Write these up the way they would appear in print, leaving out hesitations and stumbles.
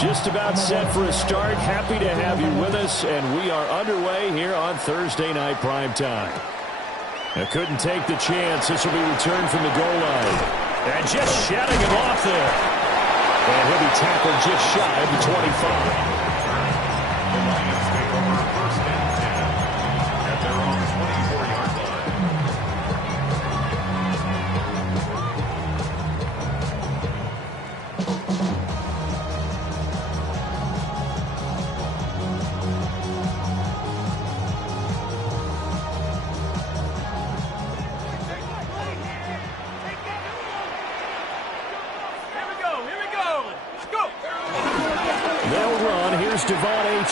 Just about set for a start. Happy to have you with us, and we are underway here on Thursday Night Primetime. Couldn't take the chance. This will be returned from the goal line. And just shedding him off there. And he'll be tackled just shy of the 25.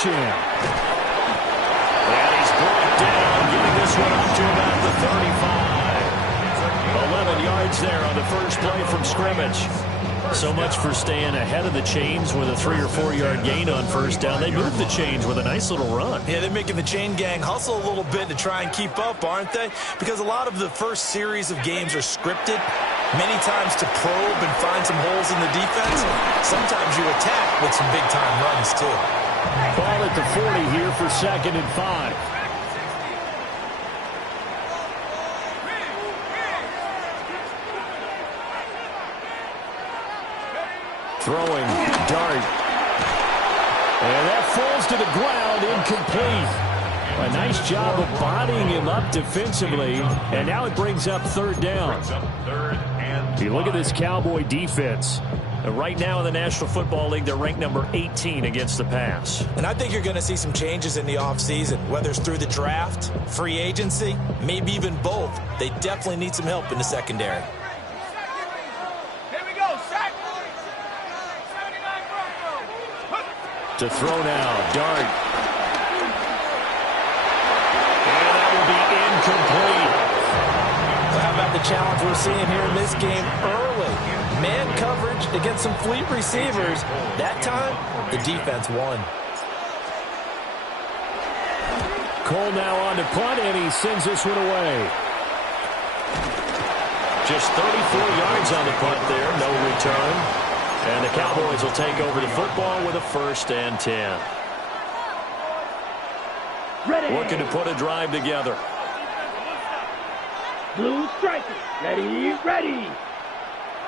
And he's brought down, getting this one up to about the 35. 11 yards there on the first play from scrimmage. So much for staying ahead of the chains with a 3 or 4 yard gain on first down. They moved the chains with a nice little run. Yeah, they're making the chain gang hustle a little bit to try and keep up, aren't they? Because a lot of the first series of games are scripted, many times to probe and find some holes in the defense. Sometimes you attack with some big-time runs, too. Ball at the 40 here for 2nd and 5. Throwing, dart. And that falls to the ground, incomplete. A nice job of bodying him up defensively, and now it brings up 3rd down. You look at this Cowboy defense. Right now in the National Football League, they're ranked number 18 against the pass. And I think you're going to see some changes in the offseason, whether it's through the draft, free agency, maybe even both. They definitely need some help in the secondary. Here we go, sack. To throw now, dart. And that will be incomplete. So how about the challenge we're seeing here in this game early? Man coverage against some fleet receivers. That time, the defense won. Cole now on to punt, and he sends this one away. Just 34 yards on the punt there, no return. And the Cowboys will take over the football with a 1st and 10. Ready. Looking to put a drive together. Blue striker. Ready, ready.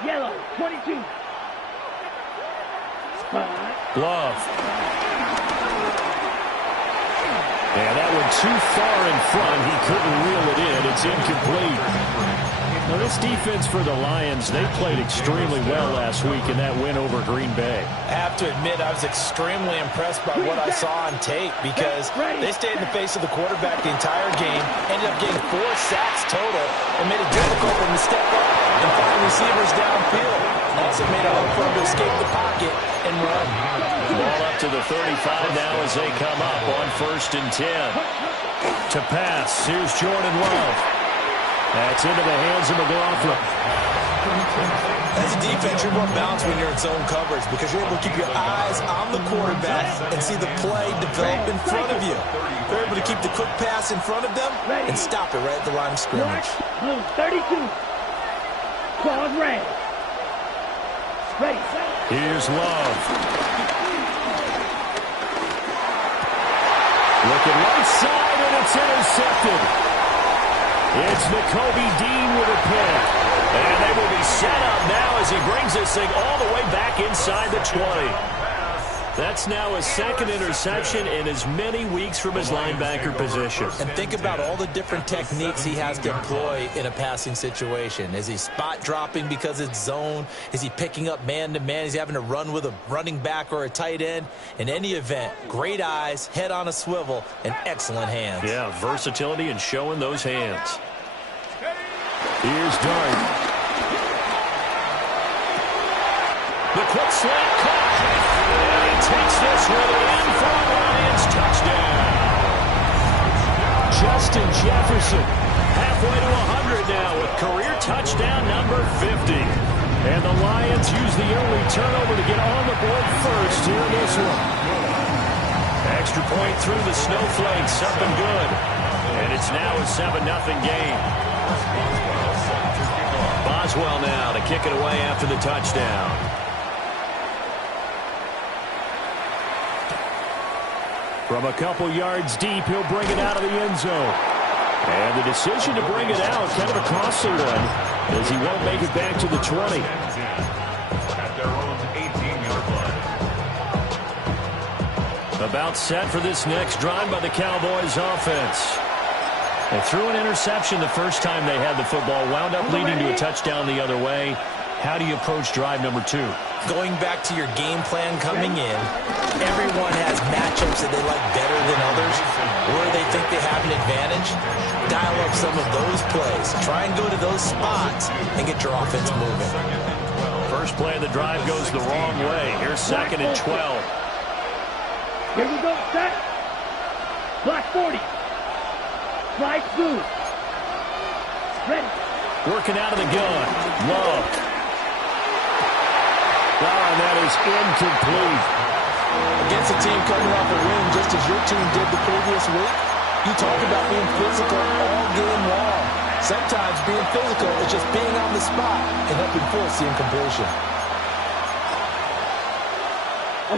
Yellow, 22. Love. And that one too far in front. He couldn't reel it in. It's incomplete. Now, this defense for the Lions, they played extremely well last week in that win over Green Bay. I have to admit, I was extremely impressed by what I saw on tape because they stayed in the face of the quarterback the entire game, ended up getting 4 sacks total, and made it difficult for him to step up and find receivers downfield. Also made it hard for him to escape the pocket and run. Ball up to the 35 now as they come up on 1st and 10. To pass, here's Jordan Love. That's into the hands of McLaughlin. As a defense, you're more balanced when you're in zone coverage because you're able to keep your eyes on the quarterback and see the play develop in front of you. You're able to keep the quick pass in front of them and stop it right at the line of scrimmage. Blue, 32. Claws red. Ready. Here's Love. Looking right side, and it's intercepted. It's Nakobe Dean with a pick. And they will be set up now as he brings this thing all the way back inside the 20. That's now his 2nd interception in as many weeks from his linebacker position. And think about all the different techniques he has to employ in a passing situation. Is he spot dropping because it's zone? Is he picking up man-to-man? Is he having to run with a running back or a tight end? In any event, great eyes, head on a swivel, and excellent hands. Yeah, versatility and showing those hands. Here's Dart. The quick slant caught. And he takes this one in for a Lions touchdown. Justin Jefferson halfway to 100 now with career touchdown number 50. And the Lions use the early turnover to get on the board first here in this one. Extra point through the snowflakes, up and good. And it's now a 7-0 game. Boswell now to kick it away after the touchdown. From a couple yards deep, he'll bring it out of the end zone. And the decision to bring it out, kind of a costly one, as he won't make it back to the 20. At their own 18-yard line. About set for this next drive by the Cowboys offense. They threw an interception the first time they had the football, wound up leading to a touchdown the other way. How do you approach drive number 2? Going back to your game plan coming in, everyone has matchups that they like better than others, where they think they have an advantage. Dial up some of those plays. Try and go to those spots and get your offense moving. First play of the drive goes the wrong way. Here's 2nd and 12. Here we go, set. Block 40. Slide through. Ready. Working out of the gun. Love. And that is incomplete. Against a team coming off a win just as your team did the previous week, you talk about being physical all game long. Sometimes being physical is just being on the spot and helping force the incompletion.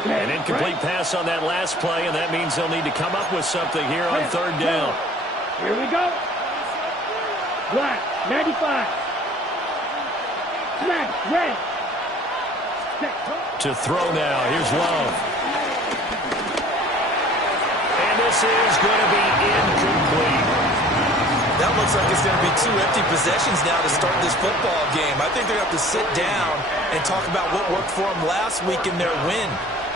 Okay. An incomplete pass on that last play, and that means they'll need to come up with something here on 3rd down. Here we go. Black, 95. Smash, red. To throw now. Here's Love. And this is going to be incomplete. That looks like it's going to be 2 empty possessions now to start this football game. I think they're going to have to sit down and talk about what worked for them last week in their win.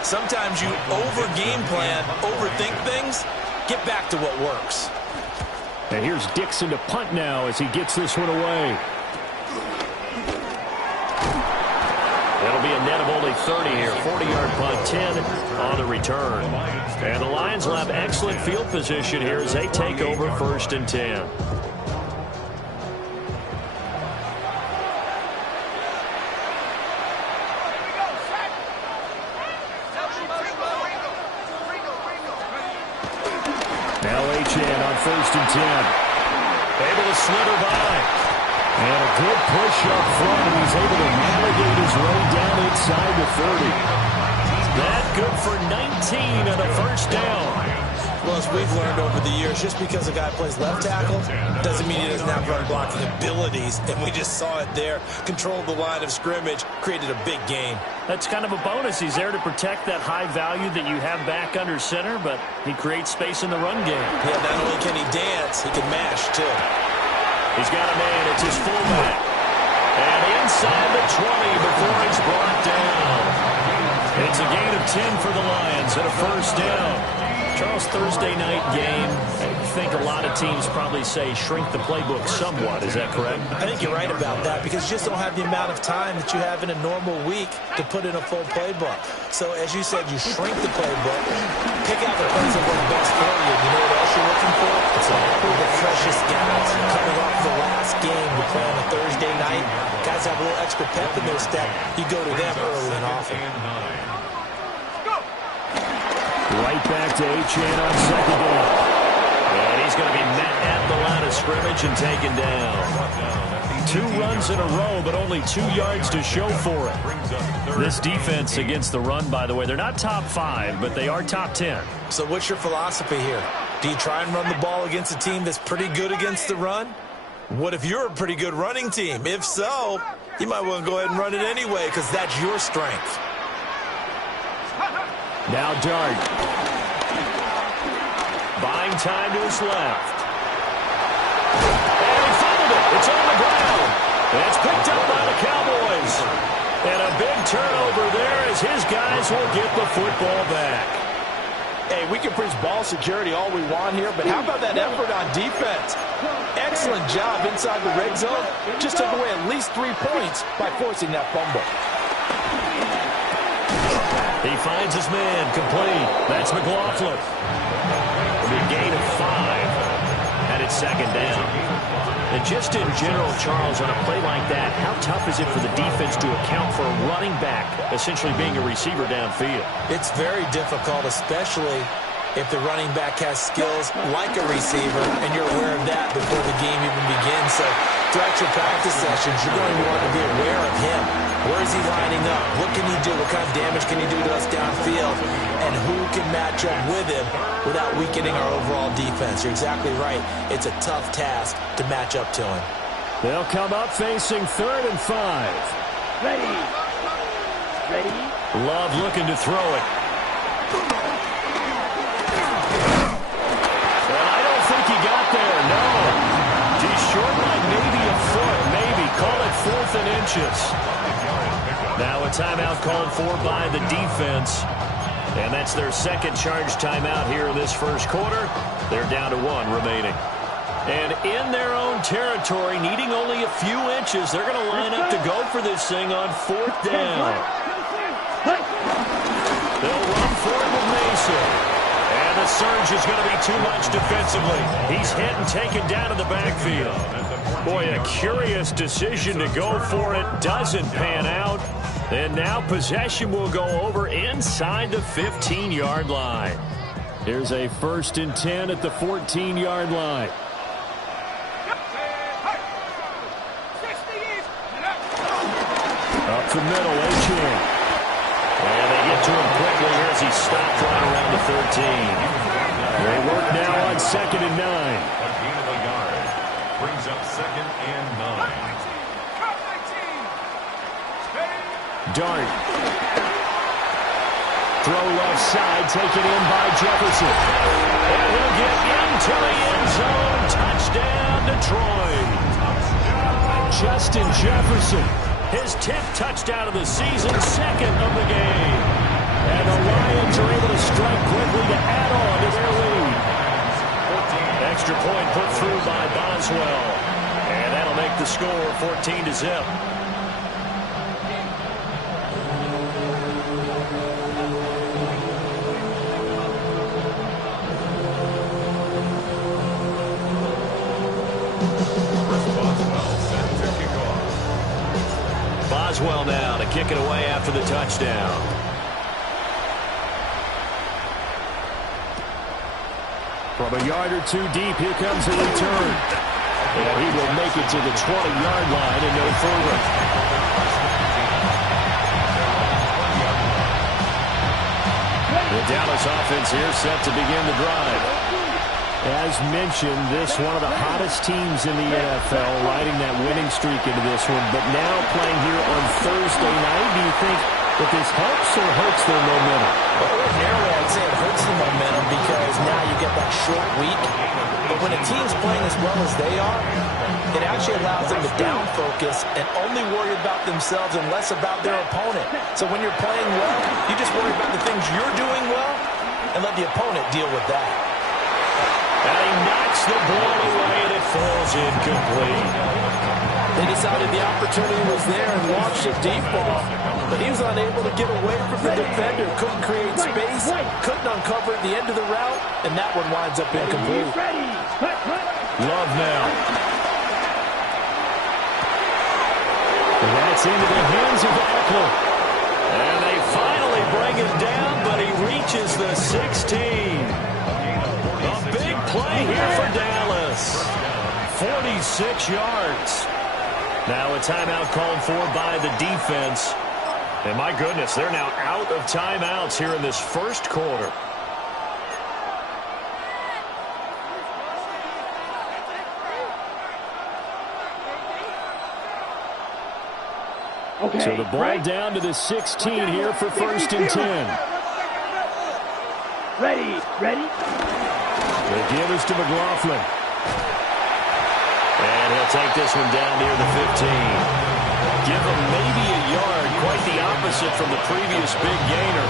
Sometimes you over-game plan, overthink things. Get back to what works. And here's Dixon to punt now as he gets this one away. That'll be a net of only 30 here. 40-yard punt, 10 on the return. And the Lions will have excellent field position here as they take over 1st and 10. Now Achane on 1st and 10. Able to slither by. And a good push up front. He's able to navigate his way down inside the 30. That good for 19 and a 1st down. Well, as we've learned over the years, just because a guy plays left tackle doesn't mean he doesn't have run blocking abilities. And we just saw it there. Controlled the line of scrimmage, created a big gain. That's kind of a bonus. He's there to protect that high value that you have back under center, but he creates space in the run game. Yeah, not only can he dance, he can mash, too. He's got a man. It's his fullback. And inside the 20 before he's brought down. It's a gain of 10 for the Lions and a 1st down. Charles, Thursday night game, I think a lot of teams probably say shrink the playbook somewhat. Is that correct? I think you're right about that because you just don't have the amount of time that you have in a normal week to put in a full playbook. So, as you said, you shrink the playbook, pick out the plays that work best for you. You know what else you're looking for? It's the freshest guys coming off the last game to play on a Thursday night. Guys have a little extra pep in their step. You go to them early and often. Right back to Achane on 2nd down. And he's going to be met at the line of scrimmage and taken down. 2 runs in a row, but only 2 yards to show for it. This defense against the run, by the way, they're not top 5, but they are top 10. So what's your philosophy here? Do you try and run the ball against a team that's pretty good against the run? What if you're a pretty good running team? If so, you might want to go ahead and run it anyway because that's your strength. Now Dart. Buying time to his left. And he fumbled it. It's on the ground. And it's picked up by the Cowboys. And a big turnover there as his guys will get the football back. Hey, we can preach ball security all we want here, but how about that effort on defense? Excellent job inside the red zone. Just took away at least 3 points by forcing that fumble. He finds his man complete. That's McLaughlin. It'll be a gain of 5. And it's 2nd down. And just in general, Charles, on a play like that, how tough is it for the defense to account for a running back essentially being a receiver downfield? It's very difficult, especially if the running back has skills like a receiver, and you're aware of that before the game even begins. So throughout your practice sessions, you're going to want to be aware of him. Where is he lining up? What can he do? What kind of damage can he do to us downfield? And who can match up with him without weakening our overall defense. You're exactly right. It's a tough task to match up to him. They'll come up facing 3rd and 5. Ready. Ready. Love looking to throw it. And I don't think he got there, no. He's short by maybe a foot, maybe. Call it 4th and inches. Now a timeout called for by the defense. And that's their second charge timeout here in this first quarter. They're down to 1 remaining. And in their own territory, needing only a few inches, they're going to line up to go for this thing on 4th down. They'll run for it with Mason. And the surge is going to be too much defensively. He's hit and taken down in the backfield. Boy, a curious decision to go for it. Doesn't pan out. And now possession will go over inside the 15-yard line. Here's a 1st and 10 at the 14-yard line. Up the middle, Etienne. And they get to him quickly here as he stopped right around the 13. They work now on 2nd and 9. A gain of a yard. Brings up 2nd and 9. Dart. Throw left side, taken in by Jefferson. And he'll get into the end zone. Touchdown, Detroit. Justin Jefferson. His 10th touchdown of the season, 2nd of the game. And the Lions are able to strike quickly to add on to their lead. Extra point put through by Boswell. And that'll make the score 14-0. Boswell now to kick it away after the touchdown. From a yard or 2 deep, here comes a return. And he will make it to the 20-yard line and no further. The Dallas offense here set to begin the drive. As mentioned, this one of the hottest teams in the NFL, riding that winning streak into this one, but now playing here on Thursday night. Do you think that this helps or hurts their momentum? Well, ordinarily, I'd say it hurts the momentum because now you get that short week. But when a team's playing as well as they are, it actually allows them to down focus and only worry about themselves and less about their opponent. So when you're playing well, you just worry about the things you're doing well and let the opponent deal with that. And he knocks the ball away, and it falls incomplete. They decided the opportunity was there and launched a deep ball, but he was unable to get away from the defender, couldn't create space, couldn't uncover at the end of the route, and that one winds up incomplete. Love now. And that's into the hands of Eckler. And they finally bring him down, but he reaches the 16. A big play here for Dallas. 46 yards. Now a timeout called for by the defense. And my goodness, they're now out of timeouts here in this first quarter. Okay, so the ball down to the 16 here for 1st and 10. Ready. The give is to McLaughlin. And he'll take this one down near the 15. Give him maybe a yard, quite the opposite from the previous big gainer.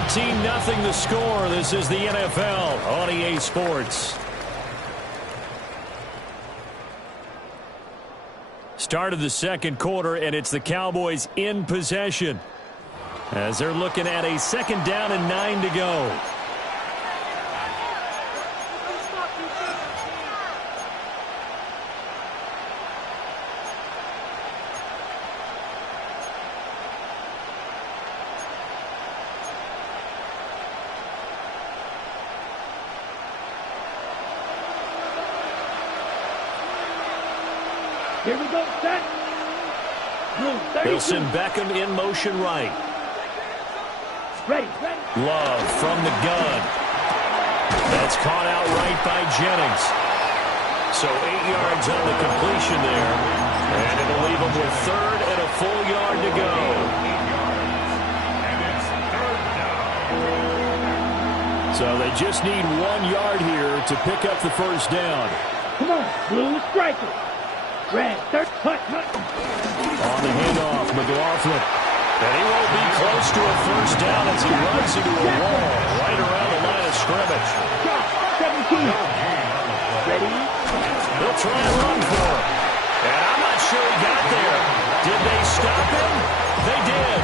$14-0 the score. This is the NFL on EA Sports. Start of the second quarter, and it's the Cowboys in possession as they're looking at a 2nd down and 9 to go. Here we go, set. They'll send Beckham in motion right. Ready. Love from the gun. That's caught out right by Jennings. So 8 yards on the completion there. And it'll leave them with third and a full yard to go. And it's third down. So they just need 1 yard here to pick up the first down. Come on, blue striker. Red, third, hut. On the handoff, McLaughlin. And he won't be close to a first down as he runs into a wall right around the line of scrimmage. 17. Ready? They'll try and run for it. And I'm not sure he got there. Did they stop him? They did.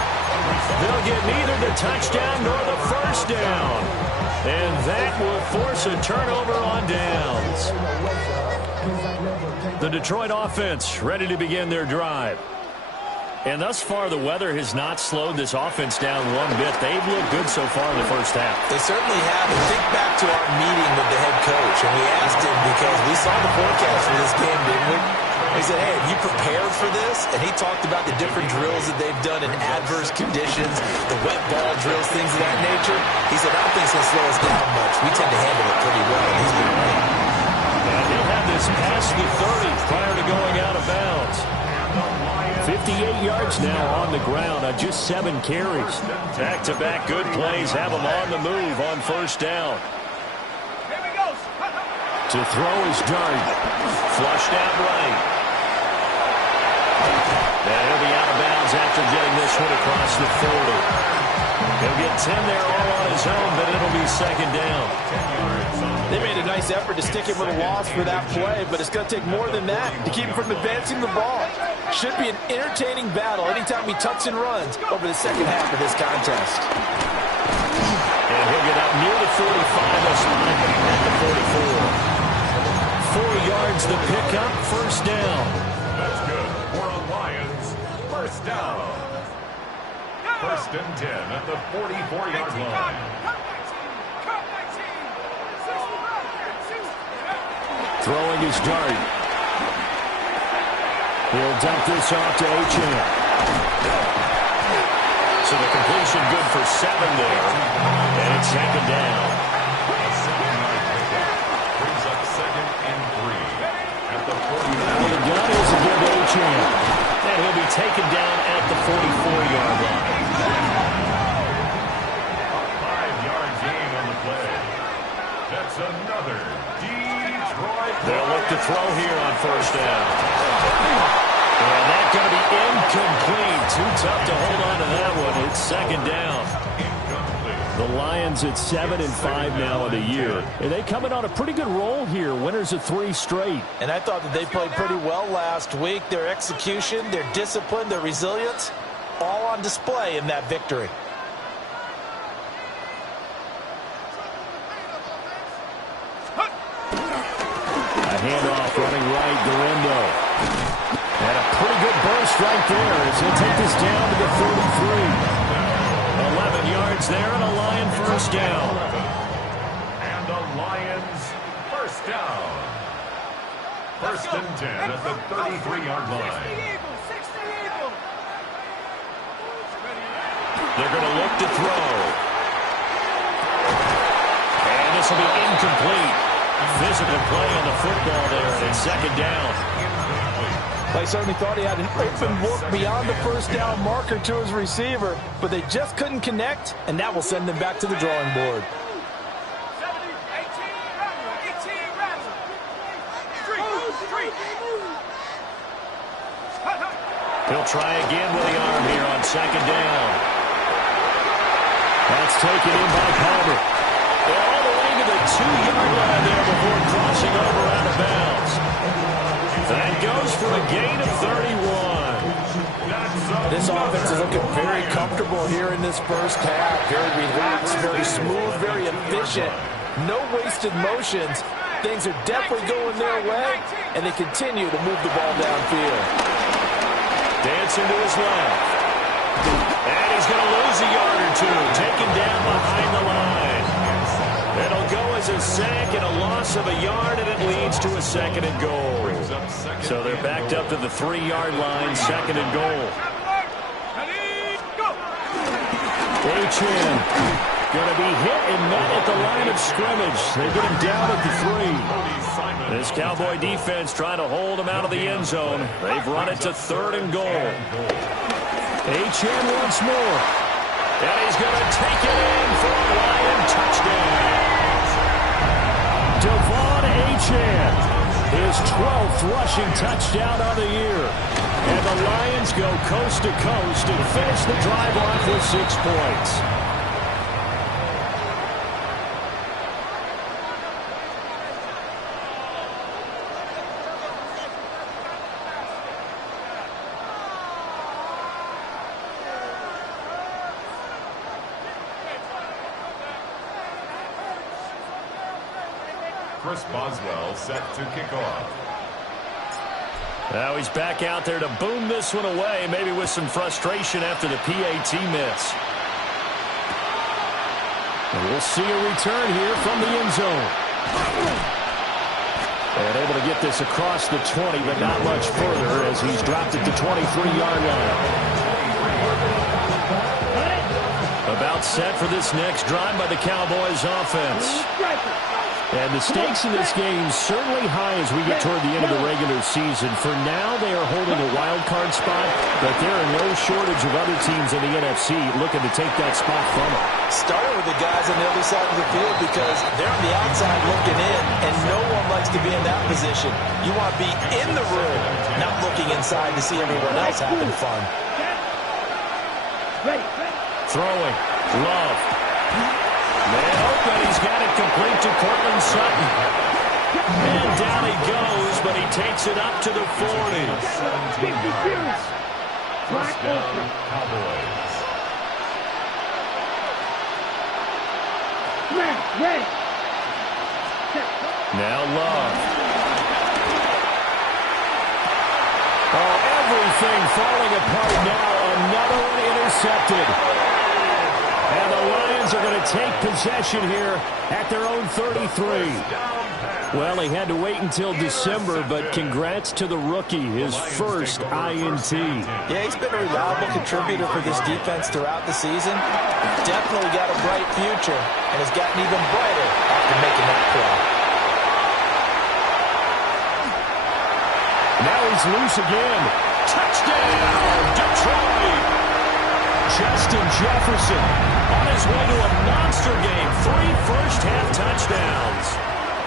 They'll get neither the touchdown nor the first down. And that will force a turnover on downs. The Detroit offense ready to begin their drive. And thus far, the weather has not slowed this offense down one bit. They've looked good so far in the first half. They certainly have. And think back to our meeting with the head coach, and we asked him because we saw the forecast for this game, didn't we? He said, hey, have you prepared for this? And he talked about the different drills that they've done in adverse conditions, the wet ball drills, things of that nature. He said, I don't think it's going to slow us down much. We tend to handle it pretty well, and he's been right. And he'll have this past the 30 prior to going out of bounds. 58 yards now on the ground on just 7 carries. Back-to-back good plays have him on the move on first down. To throw is Dart. Flushed out right. And he'll be out of bounds after getting this one across the 40. He'll get 10 there all on his own, but it'll be second down. They made a nice effort to stick him with a loss for that play, but it's going to take more than that to keep him from advancing the ball. Should be an entertaining battle anytime he tucks and runs over the second half of this contest. And he'll get up near the 45, they'll spot him at the 44. 4 yards the pickup, first down. That's good for a Lions first down. First and 10 at the 44-yard line. Throwing his Dart. He'll dump this off to Achane. So the completion good for 7 there. And it's second down. A 7-yard pickup brings up second and 3 at the 49. Well, the gun is a give to Achane. And he'll be taken down at the 44-yard line. A 5-yard gain on the play. That's another Detroit. They'll look to throw here on first down. And that's going to be incomplete. Too tough to hold on to that one. It's second down. The Lions at 7-5 now in the year. And they coming on a pretty good roll here. Winners of 3 straight. And I thought that they played pretty well last week. Their execution, their discipline, their resilience, all on display in that victory. A handoff running right, Galindo. And a pretty good burst right there as he'll take this down to the 33. 11 yards there and a Lion first down. And the Lions first down. First and 10 at the 33-yard line. They're going to look to throw. And this will be incomplete. Physical play on the football there, and it's second down. They certainly thought he had an open look beyond the first down marker to his receiver, but they just couldn't connect, and that will send them back to the drawing board. He'll try again with the arm here on second down. That's taken in by Palmer. All the way to the 2-yard line there before crossing over out of bounds. That goes for a gain of 31. This offense is looking very comfortable here in this first half. Very relaxed, very smooth, very efficient. No wasted motions. Things are definitely going their way, and they continue to move the ball downfield. Dancing to his left. And he's going to lose a yard or two. Taken down behind the line. It'll go as There's a sack and a loss of a yard, and it leads to a 2nd and goal. So they're backed up to the 3-yard line, 2nd and goal. H.N. going to be hit and met at the line of scrimmage. They get him down at the 3. This Cowboy defense trying to hold him out of the end zone. They've run it to 3rd and goal. H.N. once more. And he's going to take it in for a Lion touchdown. Devon H.N. his 12th rushing touchdown of the year. And the Lions go coast to coast and finish the drive off with 6 points. Chris Boswell set to kick off. Now he's back out there to boom this one away, maybe with some frustration after the PAT miss. And we'll see a return here from the end zone. And able to get this across the 20, but not much further as he's dropped it to 23-yard line. About set for this next drive by the Cowboys offense. And the stakes in this game certainly high as we get toward the end of the regular season. For now, they are holding a wild card spot, but there are no shortage of other teams in the NFC looking to take that spot from them. Starting with the guys on the other side of the field because they're on the outside looking in, and no one likes to be in that position. You want to be in the room, not looking inside to see everyone else having fun. Throwing. Love. But he's got it complete to Cortland Sutton. And down he goes, but he takes it up to the 40. First down, Cowboys. Now Love. Oh, everything falling apart now. Another one intercepted. And the Lions are going to take possession here at their own 33. Well, he had to wait until December, but congrats to the rookie, his first INT. Yeah, he's been a reliable contributor for this defense throughout the season. Definitely got a bright future and has gotten even brighter after making that play. Now he's loose again. Touchdown, Detroit! Justin Jefferson on his way to a monster game. 3 first-half touchdowns.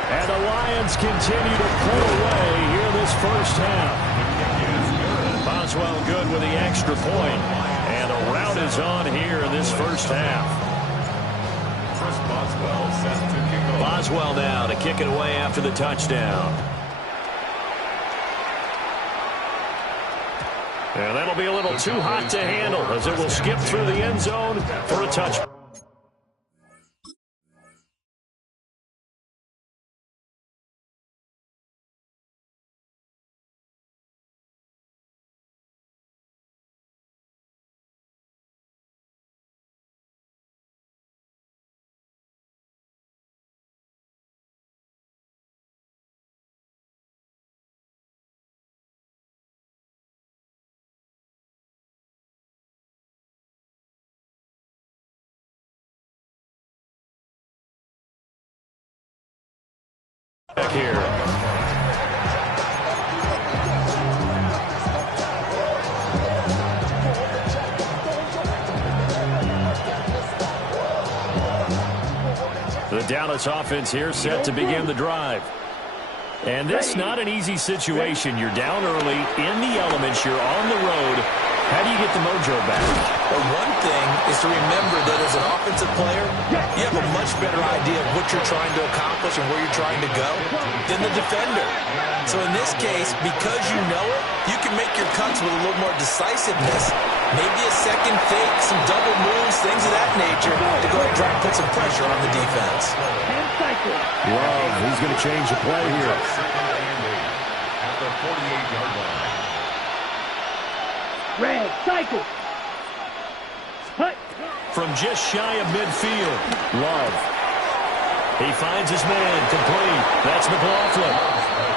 And the Lions continue to pull away here this first half. Boswell good with the extra point. And a rout is on here in this first half. Chris Boswell set to kick off. Boswell now to kick it away after the touchdown. And that'll be a little too hot to handle as it will skip through the end zone for a touchdown. Back here. The Dallas offense here set to begin the drive. And this not an easy situation. You're down early, in the elements, you're on the road. How do you get the mojo back? Well, one thing is to remember that as an offensive player, you have a much better idea of what you're trying to accomplish and where you're trying to go than the defender. So in this case, because you know it, you can make your cuts with a little more decisiveness. Maybe a second fake, some double moves, things of that nature to go ahead and try and put some pressure on the defense. Love, he's going to change the play here. At the 48-yard line. Red, cycle. From just shy of midfield, Love. He finds his man, complete. That's McLaughlin.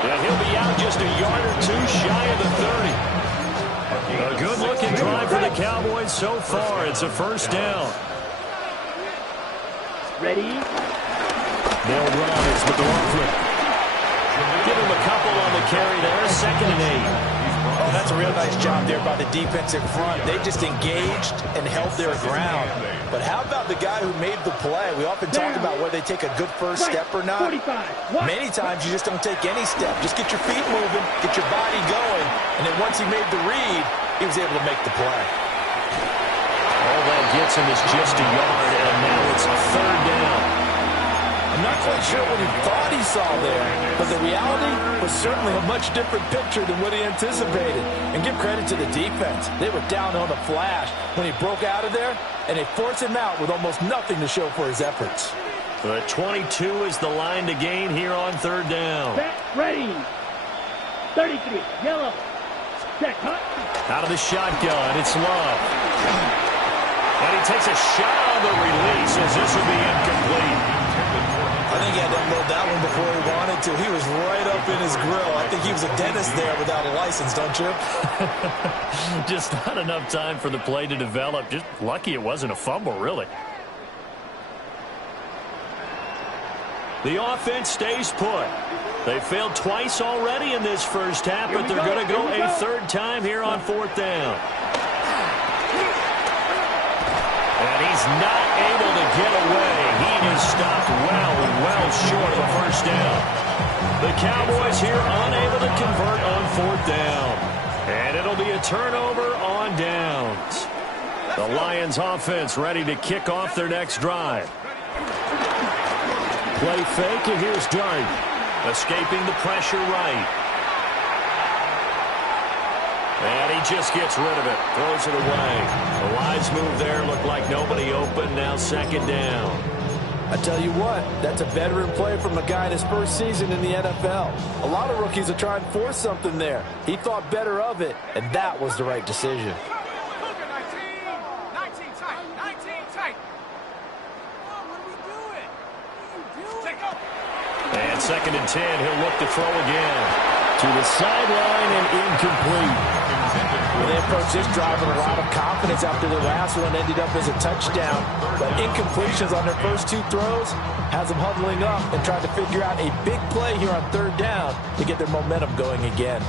And he'll be out just a yard or two shy of the 30. A good-looking drive for the Cowboys so far. It's a first down. Ready? They'll run. It's McLaughlin. Give him a couple on the carry there. 2nd and 8. Oh, that's a real nice job there by the defensive front. They just engaged and held their ground. But how about the guy who made the play? We often talk about whether they take a good first step or not. Many times you just don't take any step. Just get your feet moving, get your body going, and then once he made the read, he was able to make the play. All that gets him is just a yard, and now it's 3rd down. I'm not quite sure what he thought he saw there, but the reality was certainly a much different picture than what he anticipated. And give credit to the defense. They were down on the flash when he broke out of there, and they forced him out with almost nothing to show for his efforts. But 22 is the line to gain here on 3rd down. Set, ready. 33, yellow. Set, cut. Out of the shotgun, it's Love. And he takes a shot on the release as this will be incomplete. I think he had to unload that one before he wanted to. He was right up in his grill. I think he was a dentist there without a license, don't you? Just not enough time for the play to develop. Just lucky it wasn't a fumble, really. The offense stays put. They failed twice already in this first half, but they're going to go a 3rd time here on 4th down. And he's not able to get away. He is stopped well short of a first down. The Cowboys here unable to convert on 4th down. And it'll be a turnover on downs. The Lions offense ready to kick off their next drive. Play fake, and here's Dart. Escaping the pressure right. And he just gets rid of it. Throws it away. The wise move there. Looked like nobody open. Now 2nd down. I tell you what, that's a veteran play from a guy in his first season in the NFL. A lot of rookies are trying to force something there. He thought better of it, and that was the right decision. 19 tight. Oh, what are we doing? And 2nd and 10. He'll look to throw again. To the sideline and incomplete. Well, they approached this drive with a lot of confidence after their last one ended up as a touchdown. But incompletions on their first 2 throws has them huddling up and trying to figure out a big play here on 3rd down to get their momentum going again.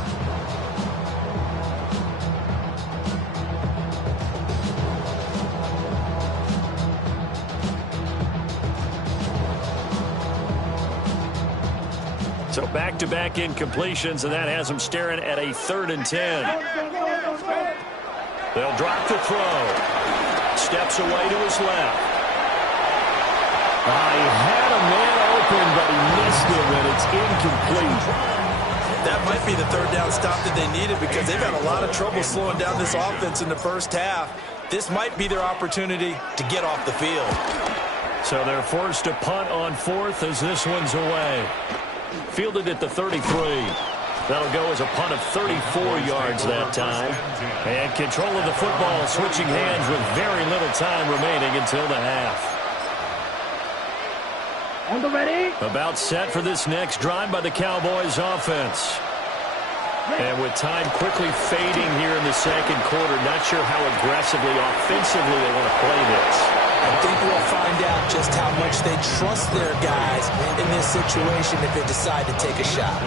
So back-to-back incompletions, and that has them staring at a 3rd and 10. They'll drop the throw. Steps away to his left. He had a man open, but he missed him, and it's incomplete. That might be the 3rd down stop that they needed because they've had a lot of trouble slowing down this offense in the first half. This might be their opportunity to get off the field. So they're forced to punt on 4th as this one's away. Fielded at the 33. That'll go as a punt of 34 yards that time. And control of the football switching hands with very little time remaining until the half. On the ready. About set for this next drive by the Cowboys offense. And with time quickly fading here in the 2nd quarter, not sure how aggressively, offensively they want to play this. I think we'll find out just how much they trust their guys in this situation if they decide to take a shot.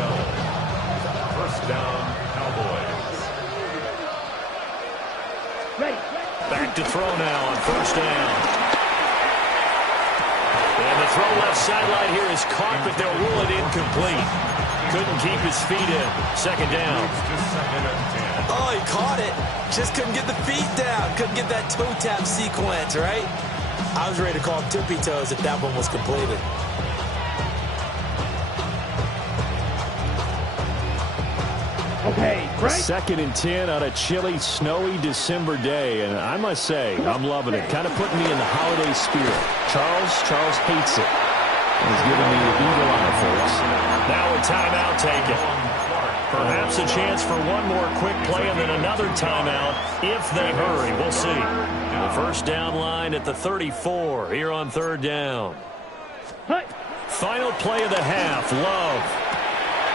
First down, Cowboys. Ready. Back to throw now on 1st down. And the throw left sideline here is caught, but they'll rule it incomplete. Couldn't keep his feet in. 2nd down. Oh, he caught it. Just couldn't get the feet down. Couldn't get that toe tap sequence, right? I was ready to call him tippy toes if that one was completed. Okay, right. 2nd and 10 on a chilly, snowy December day. And I must say, I'm loving it. Kind of putting me in the holiday spirit. Charles hates it. And he's giving me the evil eye, folks. Now a timeout taken. Perhaps a chance for one more quick play and then another timeout if they hurry. We'll see. The first down line at the 34 here on 3rd down. Final play of the half. Love.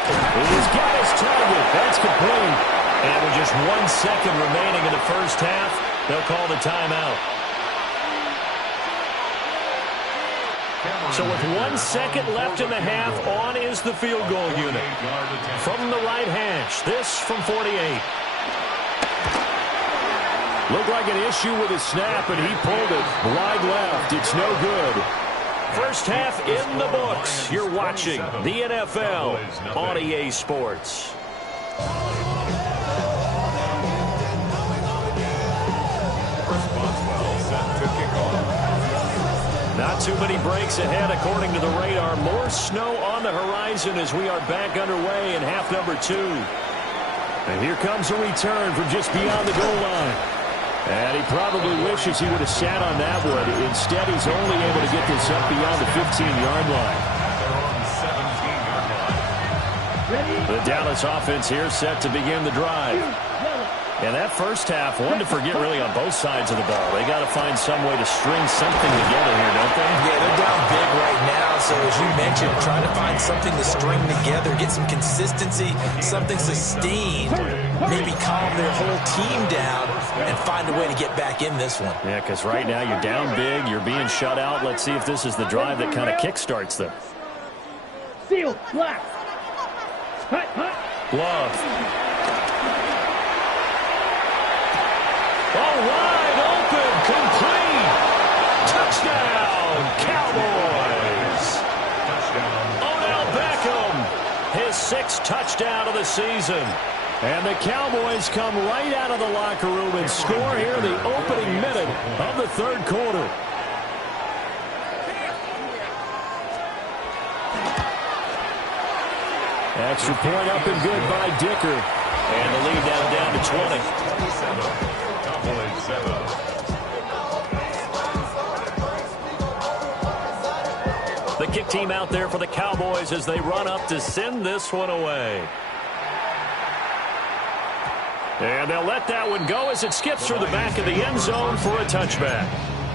He's got his target. That's complete. And with just 1 second remaining in the first half, they'll call the timeout. So with 1 second left in the half, on is the field goal unit. From the right hash, this from 48. Looked like an issue with his snap, and he pulled it. Wide left. It's no good. First half in the books. You're watching the NFL on EA Sports. Not too many breaks ahead according to the radar. More snow on the horizon as we are back underway in half number 2. And here comes a return from just beyond the goal line. And he probably wishes he would have sat on that one. Instead, he's only able to get this up beyond the 15-yard line. The Dallas offense here set to begin the drive. And that first half, one to forget really on both sides of the ball. They got to find some way to string something together here, don't they? Yeah, they're down big right now. So as you mentioned, trying to find something to string together, get some consistency, something sustained, maybe calm their whole team down and find a way to get back in this one. Yeah, because right now you're down big, you're being shut out. Let's see if this is the drive that kind of kickstarts them. Seal, black. Hut, hut. Love. Oh, wide open, complete. Touchdown, Cowboys. Odell Beckham, his 6th touchdown of the season. And the Cowboys come right out of the locker room and score here in the opening minute of the 3rd quarter. Extra point up and good by Dicker. And the lead now down to 20. The kick team out there for the Cowboys as they run up to send this one away. And they'll let that one go as it skips through the back of the end zone for a touchback.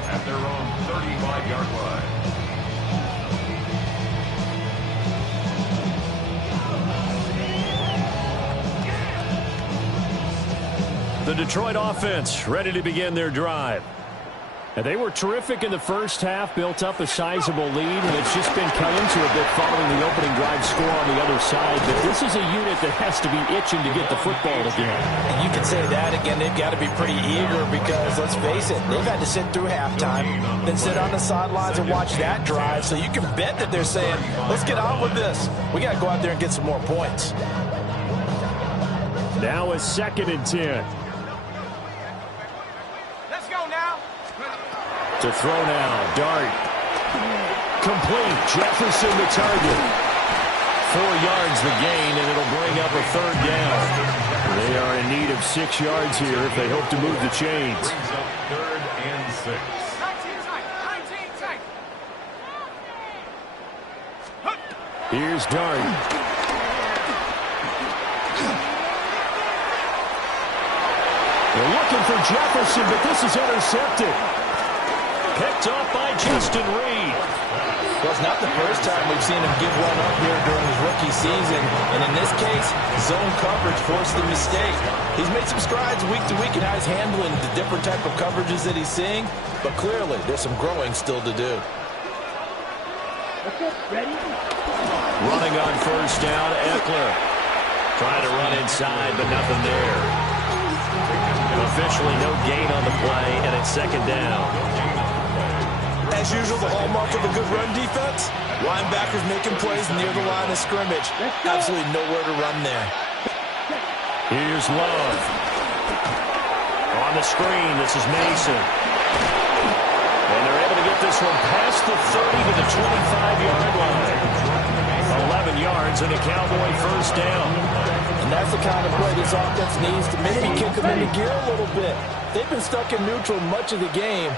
At their own 35-yard line. The Detroit offense ready to begin their drive. And they were terrific in the first half, built up a sizable lead, and it's just been cut into a bit following the opening drive score on the other side. But this is a unit that has to be itching to get the football again. You can say that again. They've got to be pretty eager because, let's face it, they've had to sit through halftime, then sit on the sidelines and watch that drive. So you can bet that they're saying, let's get on with this. We got to go out there and get some more points. Now a 2nd and 10. To throw now, Dart. Complete, Jefferson the target. 4 yards the gain, and it'll bring up a 3rd down. They are in need of 6 yards here if they hope to move the chains. Brings up 3rd and 6. 19 tight. Here's Dart. They're looking for Jefferson, but this is intercepted. Picked off by Justin Reed. Well, it's not the first time we've seen him give one up here during his rookie season. And in this case, zone coverage forced the mistake. He's made some strides week to week in how he's handling the different type of coverages that he's seeing. But clearly, there's some growing still to do. Ready? Running on first down, Eckler. Trying to run inside, but nothing there. Officially no gain on the play, and it's 2nd down. As usual, the hallmark of a good run defense, linebackers making plays near the line of scrimmage. Absolutely nowhere to run there. Here's Love. On the screen, this is Mason. And they're able to get this one past the 30 to the 25-yard line. 11 yards and a Cowboy first down. And that's the kind of play this offense needs to maybe kick them into gear a little bit. They've been stuck in neutral much of the game.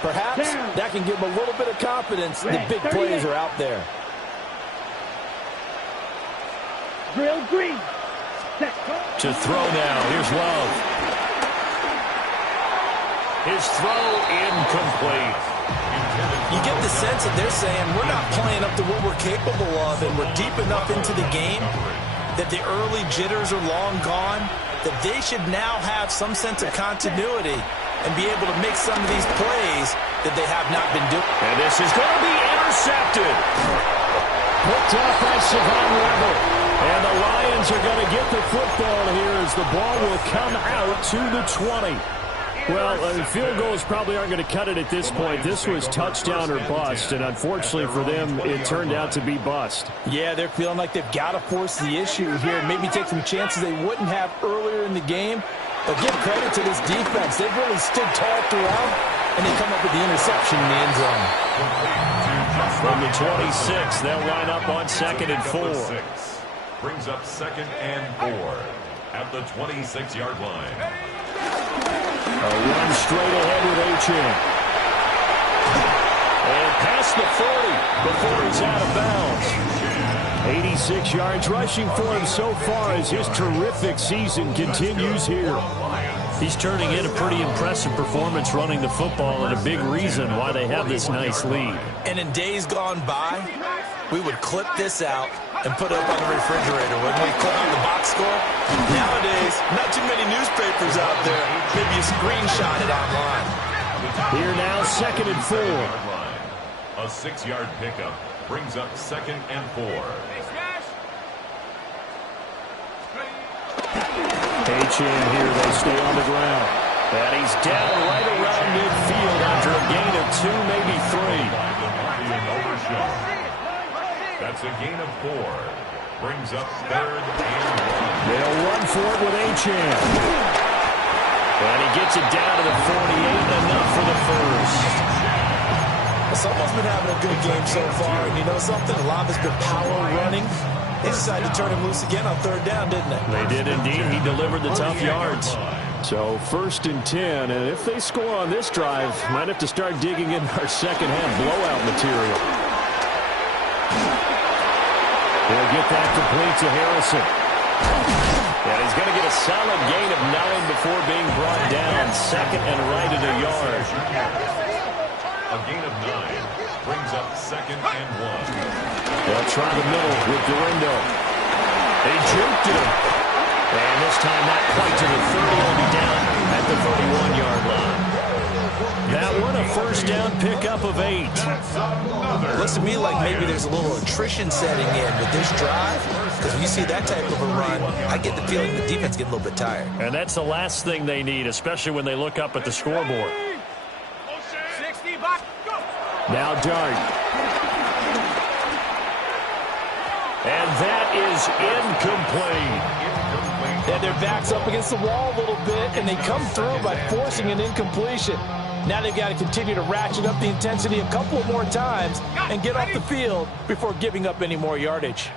Perhaps that can give them a little bit of confidence. The big plays are out there. Drill green. To throw now. Here's Love. His throw incomplete. You get the sense that they're saying we're not playing up to what we're capable of, and we're deep enough into the game that the early jitters are long gone, that they should now have some sense of continuity and be able to make some of these plays that they have not been doing. And this is going to be intercepted. Picked up by Savon Rebel. And the Lions are going to get the football here as the ball will come out to the 20. Well, field goals probably aren't going to cut it at this point. This was touchdown or bust, and unfortunately for them, it turned out to be bust. Yeah, they're feeling like they've got to force the issue here and maybe take some chances they wouldn't have earlier in the game. But give credit to this defense. They've really stood tall throughout, and they come up with the interception in the end zone. From the 26, they'll line up on 2nd and 4. Brings up 2nd and 4 at the 26-yard line. A run straight ahead with Achane. And past the 40 before he's out of bounds. 86 yards rushing for him so far as his terrific season continues here. He's turning in a pretty impressive performance running the football, and a big reason why they have this nice lead. And in days gone by, we would clip this out and put it up on the refrigerator. When we clip on the box score, nowadays, not too many newspapers out there. Maybe you screenshot it online. Here now, 2nd and 4. A 6-yard pickup brings up 2nd and 4. Achane here, they stay on the ground. And he's down right around midfield after a gain of 2, maybe 3. That's a gain of 4. Brings up 3rd and 1. They'll run for it with Achane. And he gets it down to the 48, enough for the first. Someone's been having a good game so far, and you know something? A lot of it's been power running. They decided to turn him loose again on 3rd down, didn't they? They did indeed. He delivered the tough yards. So 1st and 10, and if they score on this drive, might have to start digging in our second-half blowout material. They'll get that complete to Harrison. And he's going to get a solid gain of 9 before being brought down. 2nd and right at a yard. A gain of 9 brings up 2nd and 1. They'll try the middle with Dorindo. They juked him. And this time not quite to the 30. He'll be down at the 31-yard line. That one a 1st down pickup of 8. Looks to me like maybe there's a little attrition setting in with this drive, because when you see that type of a run, I get the feeling the defense getting a little bit tired. And that's the last thing they need, especially when they look up at the scoreboard. Now Dart. And that is incomplete. And their back's up against the wall a little bit, and they come through by forcing an incompletion. Now they've got to continue to ratchet up the intensity a couple more times and get off the field before giving up any more yardage.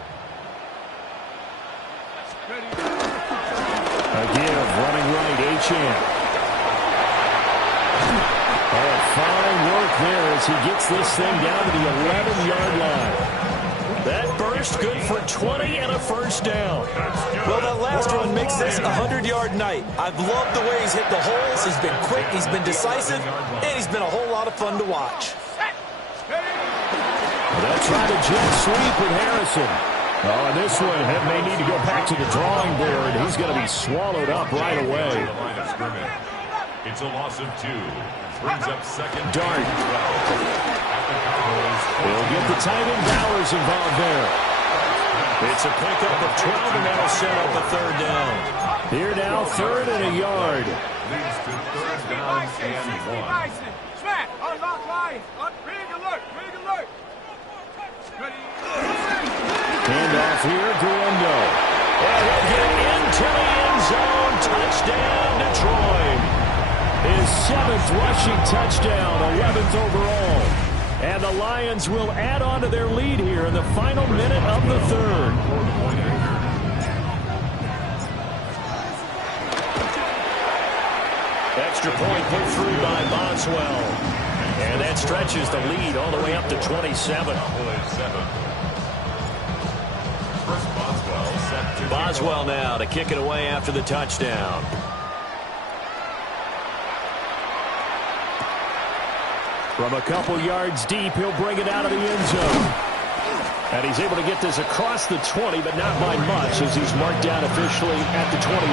A give, running right, Achane. Oh, fine work there as he gets this thing down to the 11-yard line. That burst good for 20 and a 1st down. Well, that last run makes this a 100-yard night. I've loved the way he's hit the holes. He's been quick, he's been decisive, and he's been a whole lot of fun to watch. They'll try to jet sweep with Harrison. Oh, and this one may need to go back to the drawing board. He's going to be swallowed up right away. It's a loss of 2. Brings up 2nd. Dart. They'll get the tight end Bowers involved there. It's a pickup of 12, and that'll set up a 3rd down. Here now, 3rd and a yard. Leads to 3rd down and 1. Smack! Unlock line! Big alert! Big alert! Handoff here, Dorindo. And he'll get into the end zone. Touchdown, Detroit. His 7th rushing touchdown, 11th overall. And the Lions will add on to their lead here in the final minute of the 3rd. Extra point put through by Boswell. And that stretches the lead all the way up to 27. Boswell now to kick it away after the touchdown. From a couple yards deep, he'll bring it out of the end zone. And he's able to get this across the 20, but not by much, as he's marked down officially at the 21.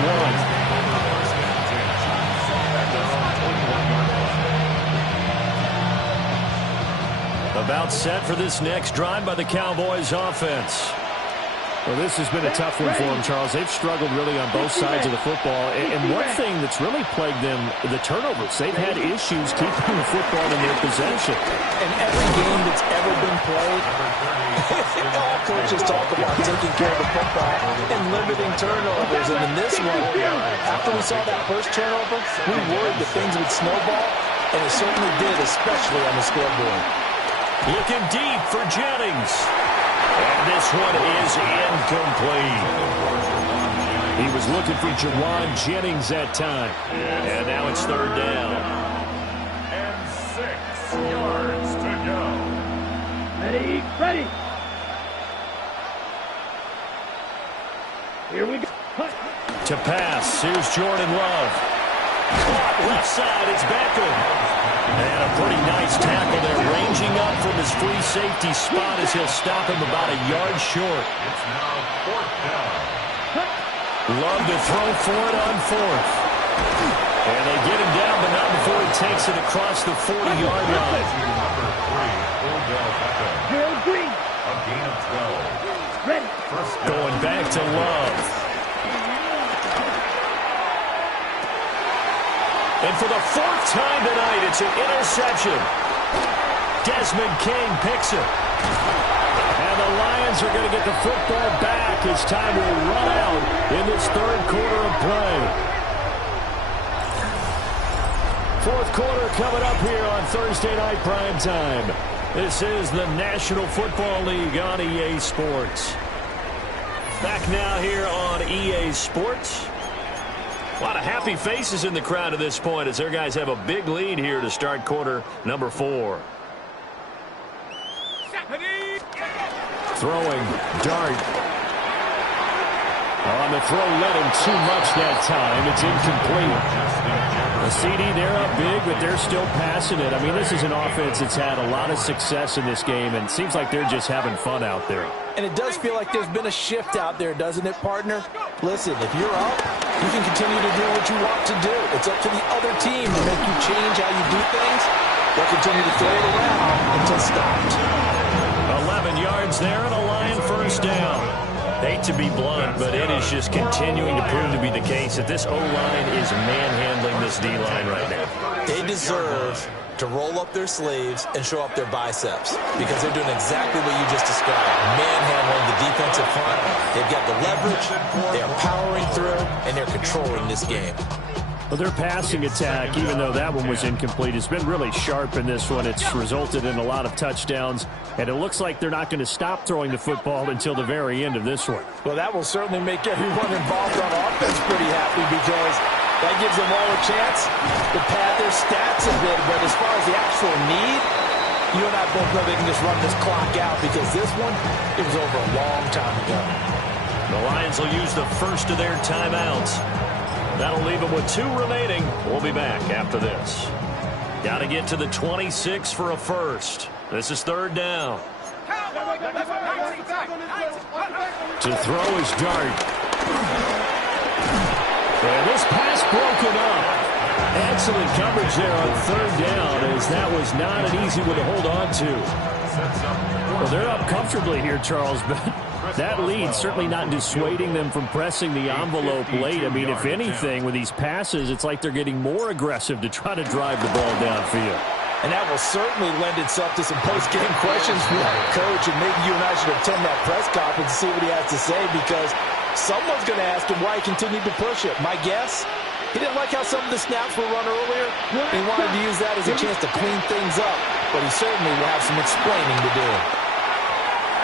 About set for this next drive by the Cowboys offense. Well, this has been a tough one for them, Charles. They've struggled really on both sides of the football. And one thing that's really plagued them, the turnovers. They've had issues keeping the football in their possession. In every game that's ever been played, all coaches talk about taking care of the football and limiting turnovers. And in this one, after we saw that first turnover, we worried that things would snowball, and it certainly did, especially on the scoreboard. Looking deep for Jennings. And this one is incomplete. He was looking for Jawan Jennings that time. And now it's third down. And 6 yards to go. Ready, ready. Here we go. To pass, here's Jordan Love. Caught left side, it's Beckham. And a pretty nice tackle there, ranging up from his free safety spot as he'll stop him about a yard short. It's now 4th down. Love to throw for it on 4th. And they get him down, but not before he takes it across the 40-yard line. Number 3, Odell Beckham. Gerald Green. A gain of 12. Ready. First down. Going back to Love. And for the 4th time tonight, it's an interception. Desmond King picks it. And the Lions are going to get the football back as time will run out in this third quarter of play. Fourth quarter coming up here on Thursday Night Prime Time. This is the National Football League on EA Sports. Back now here on EA Sports. A lot of happy faces in the crowd at this point as their guys have a big lead here to start quarter number 4. Throwing, Dart. On the throw, led him too much that time. It's incomplete. The CD, they're up big, but they're still passing it. I mean, this is an offense that's had a lot of success in this game, and it seems like they're just having fun out there. And it does feel like there's been a shift out there, doesn't it, partner? Listen, if you're up, you can continue to do what you want to do. It's up to the other team to make you change how you do things. They'll continue to throw it around until stopped. 11 yards there and a Lion first down. Hate to be blunt, but it is just continuing to prove to be the case that this O-line is manhandling this D-line right now. They deserve to roll up their sleeves and show up their biceps because they're doing exactly what you just described, manhandling the defensive front. They've got the leverage, they're powering through, and they're controlling this game. Well, their passing attack, even though that one was incomplete, has been really sharp in this one. It's resulted in a lot of touchdowns, and it looks like they're not going to stop throwing the football until the very end of this one. Well, that will certainly make everyone involved on offense pretty happy because that gives them all a chance to pad their stats a bit. But as far as the actual need, you and I both know they can just run this clock out because this one, it was over a long time ago. The Lions will use the first of their timeouts. That'll leave them with 2 remaining. We'll be back after this. Got to get to the 26 for a first. This is third down. To throw is Dart. And this pass broken up. Excellent coverage there on third down, as that was not an easy one to hold on to. Well, they're up comfortably here, Charles, but that lead certainly not dissuading them from pressing the envelope late. I mean, if anything, with these passes, it's like they're getting more aggressive to try to drive the ball downfield. And that will certainly lend itself to some post-game questions from that coach, and maybe you and I should attend that press conference and see what he has to say, because someone's going to ask him why he continued to push it. My guess, he didn't like how some of the snaps were run earlier. He wanted to use that as a chance to clean things up, but he certainly will have some explaining to do.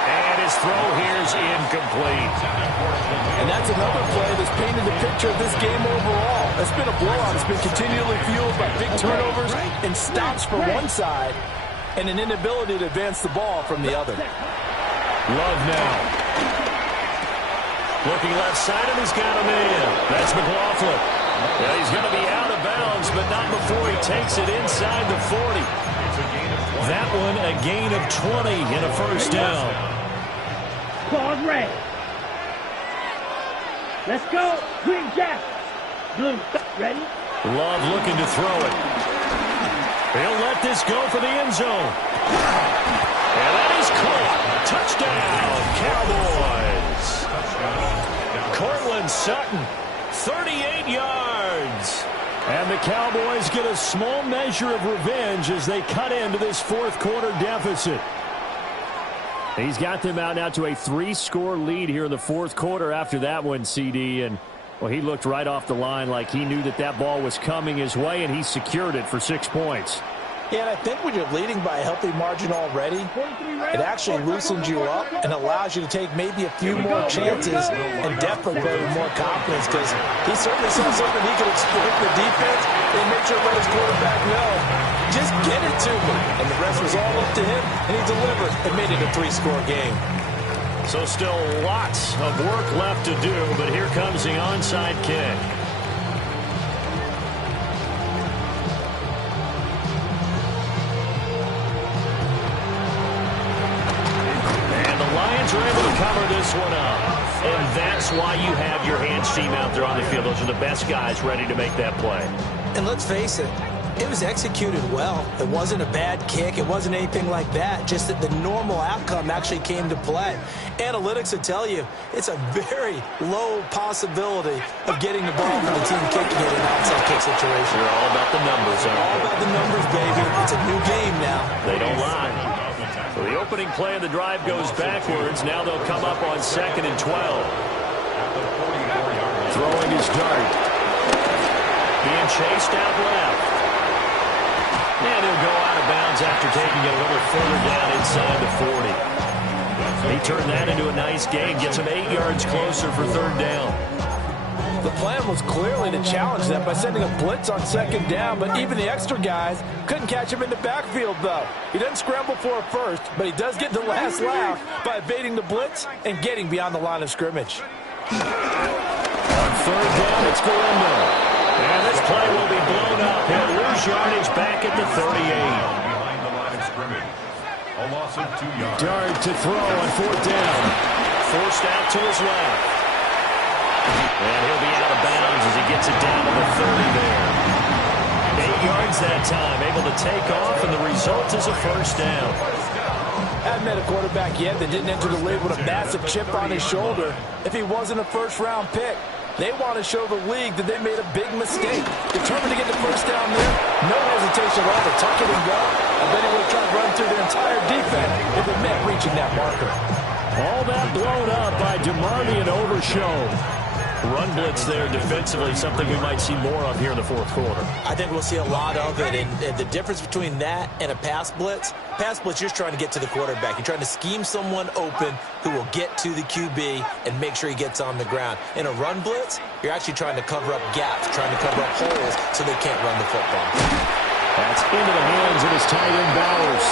And his throw here is incomplete. And that's another play that's painted the picture of this game overall. It's been a blowout. It's been continually fueled by big turnovers and stops for one side and an inability to advance the ball from the other. Love now. Looking left side, and he's got him in. That's McLaughlin. Yeah, he's going to be out of bounds, but not before he takes it inside the 40. That one a gain of 20 and a first down. Claws red. Let's go. Green jacket. Blue. Ready? Love looking to throw it. He'll let this go for the end zone. And that is caught. Touchdown, Cowboys. Cortland Sutton, 38 yards. And the Cowboys get a small measure of revenge as they cut into this fourth quarter deficit. He's got them out now to a 3-score lead here in the fourth quarter after that one, CD. And, well, he looked right off the line like he knew that that ball was coming his way, and he secured it for 6 points. Yeah, and I think when you're leading by a healthy margin already, it actually loosens you up and allows you to take maybe a few more chances and definitely play with more confidence, because he certainly saw something he could exploit the defense and make sure to let his quarterback know, just get it to me. And the rest was all up to him, and he delivered and made it a 3-score game. So still lots of work left to do, but here comes the onside kick. Are able to cover this one up. And that's why you have your hands team out there on the field. Those are the best guys ready to make that play. And let's face it, it was executed well. It wasn't a bad kick. It wasn't anything like that. Just that the normal outcome actually came to play. Analytics will tell you it's a very low possibility of getting the ball for the team kicking it in an outside kick situation. They're all about the numbers. All about the numbers, baby. It's a new game now. They don't lie. So the opening play of the drive goes backwards. Now they'll come up on 2nd and 12. Throwing his dart. Being chased out left. And he'll go out of bounds after taking it a little further down inside the 40. He turned that into a nice gain. Gets him 8 yards closer for 3rd down. The plan was clearly to challenge them by sending a blitz on 2nd down, but even the extra guys couldn't catch him in the backfield, though. He doesn't scramble for a first, but he does get the last laugh by evading the blitz and getting beyond the line of scrimmage. On 3rd down, it's Galindo. And this play will be blown up. He'll lose yardage back at the 38. Behind the line of scrimmage. A loss of 2 yards. Dart to throw on 4th down. Forced out to his left. And he'll be out of bounds as he gets it down to the 30 there. 8 yards that time, able to take off, and the result is a 1st down. Haven't met a quarterback yet that didn't enter the league with a massive chip on his shoulder if he wasn't a first-round pick. They want to show the league that they made a big mistake. Determined to get the 1st down there, no hesitation at all to tuck it and go. I bet he would have tried to run through their entire defense if it meant reaching that marker. All that blown up by DeMarty and Overshow. Run blitz there defensively, something we might see more of here in the fourth quarter. I think we'll see a lot of it, and the difference between that and a pass blitz, you're trying to get to the quarterback. You're trying to scheme someone open who will get to the QB and make sure he gets on the ground. In a run blitz, you're actually trying to cover up gaps, trying to cover up holes so they can't run the football. That's into the hands of his tight end Bowers.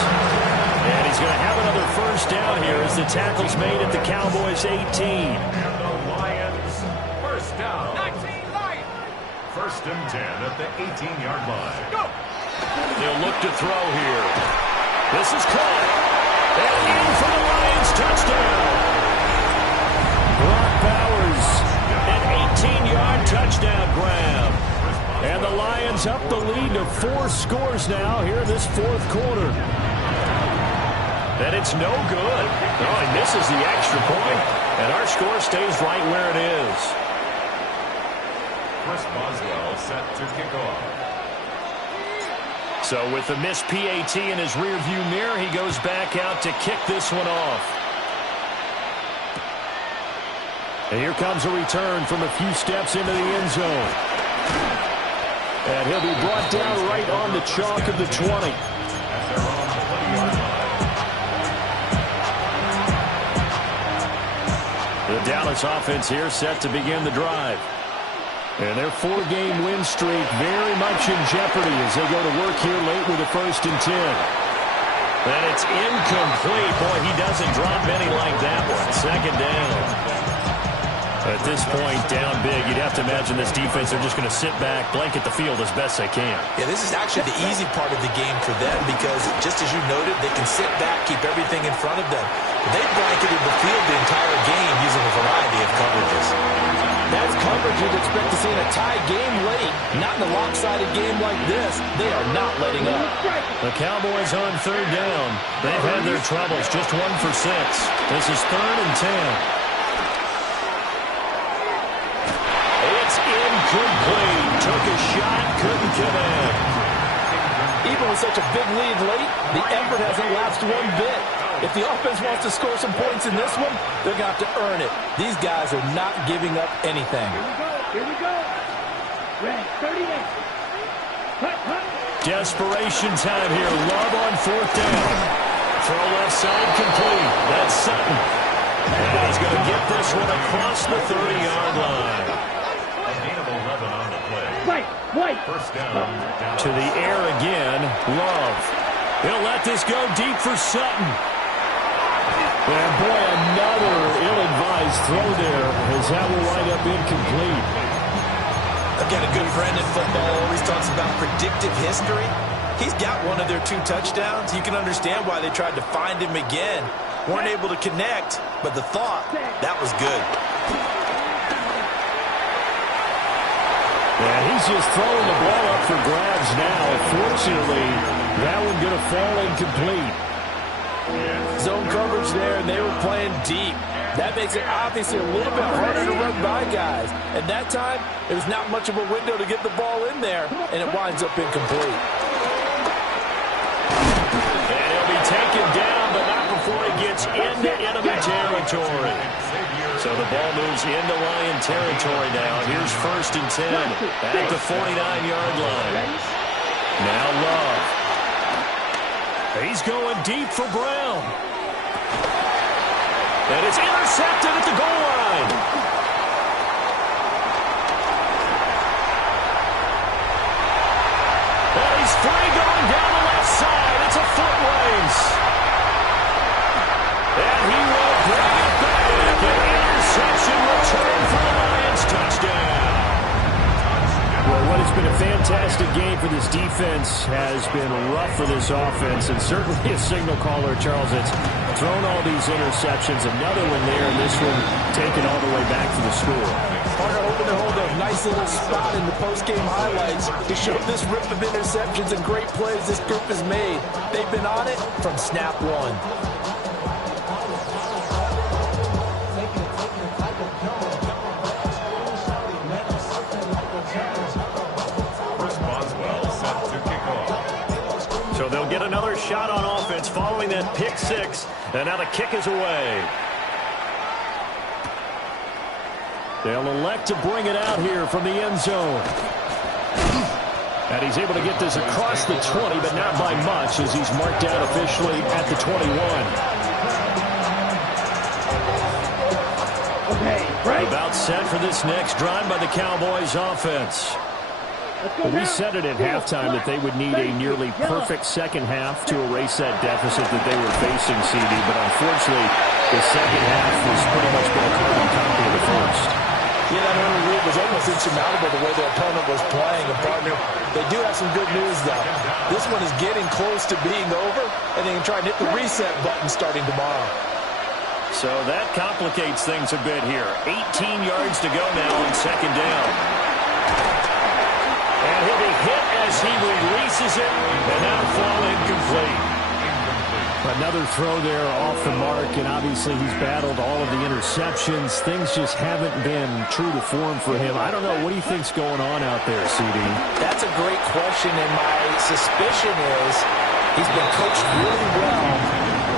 And he's going to have another 1st down here as the tackle's made at the Cowboys' 18. And the Lions, 1st down. 19 Lions. 1st and 10 at the 18-yard line. Go. They'll look to throw here. This is caught. And in for the Lions touchdown. Brock Bowers, an 18-yard touchdown grab. And the Lions up the lead to 4 scores now here in this fourth quarter. And it's no good. Oh, he misses the extra point. And our score stays right where it is. Chris Boswell set to kick off. So with the missed PAT in his rearview mirror, he goes back out to kick this one off. And here comes a return from a few steps into the end zone. And he'll be brought down right on the chalk of the 20. The Dallas offense here set to begin the drive. And their 4-game win streak very much in jeopardy as they go to work here late with a 1st and 10. And it's incomplete. Boy, he doesn't drop many like that one. 2nd down. At this point, down big, you'd have to imagine this defense are just going to sit back, blanket the field as best they can. Yeah, this is actually the easy part of the game for them because, just as you noted, they can sit back, keep everything in front of them. They blanketed the field the entire game using a variety of coverages. That's coverage you'd expect to see in a tie game late. Not in a lopsided game like this. They are not letting up. The Cowboys on third down. They've had their troubles, just 1 for 6. This is 3rd and 10. It's incomplete. Took a shot, couldn't connect. Even with such a big lead late, the effort hasn't lapsed one bit. If the offense wants to score some points in this one, they're going to have to earn it. These guys are not giving up anything. Here we go. Red 38. Cut, cut. Desperation time here. Love on 4th down. Throw left side complete. That's Sutton. And he's going to get this one across the 30-yard line. A gain of 11 on the play. White. First down. To the air again. Love. He'll let this go deep for Sutton. And boy, another ill-advised throw there as that will wind up incomplete. I've got a good friend in football, always talks about predictive history. He's got one of their 2 touchdowns. You can understand why they tried to find him again. Weren't able to connect, but the thought, that was good. And he's just throwing the ball up for grabs now. Fortunately, that one going to fall incomplete. Zone coverage there, and they were playing deep. That makes it obviously a little bit harder to run by guys. At that time, there was not much of a window to get the ball in there, and it winds up incomplete. And he'll be taken down, but not before he gets into enemy territory. So the ball moves into Lion territory now. Here's 1st and 10 at the 49-yard line. Now Love. He's going deep for Brown. And it's intercepted at the goal line. And he's free going down the left side. It's a foot race. And he will bring it back. An interception return for the Lions touchdown. Well, what has been a fantastic game for this defense has been rough for this offense, and certainly a signal caller, Charles, it's thrown all these interceptions. Another one there, and this one taken all the way back to the score. Partner hoping to hold a nice little spot in the post-game highlights to show this rip of interceptions and great plays this group has made. They've been on it from snap one. So they'll get another shot on offense following that pick 6. And now the kick is away. They'll elect to bring it out here from the end zone. And he's able to get this across the 20, but not by much as he's marked out officially at the 21. Okay, right. About set for this next drive by the Cowboys offense. We said it at halftime that they would need a nearly perfect second half to erase that deficit that they were facing, CD. But unfortunately, the second half was pretty much built on a copy of the first. Yeah, that early lead was almost insurmountable the way their opponent was playing. And, partner, they do have some good news, though. This one is getting close to being over, and they can try and hit the reset button starting tomorrow. So that complicates things a bit here. 18 yards to go now on second down. And he'll be hit as he releases it, and that'll fall incomplete. Another throw there off the mark, and obviously he's battled all of the interceptions. Things just haven't been true to form for him. I don't know. What do you think's going on out there, CD? That's a great question, and my suspicion is he's been coached really well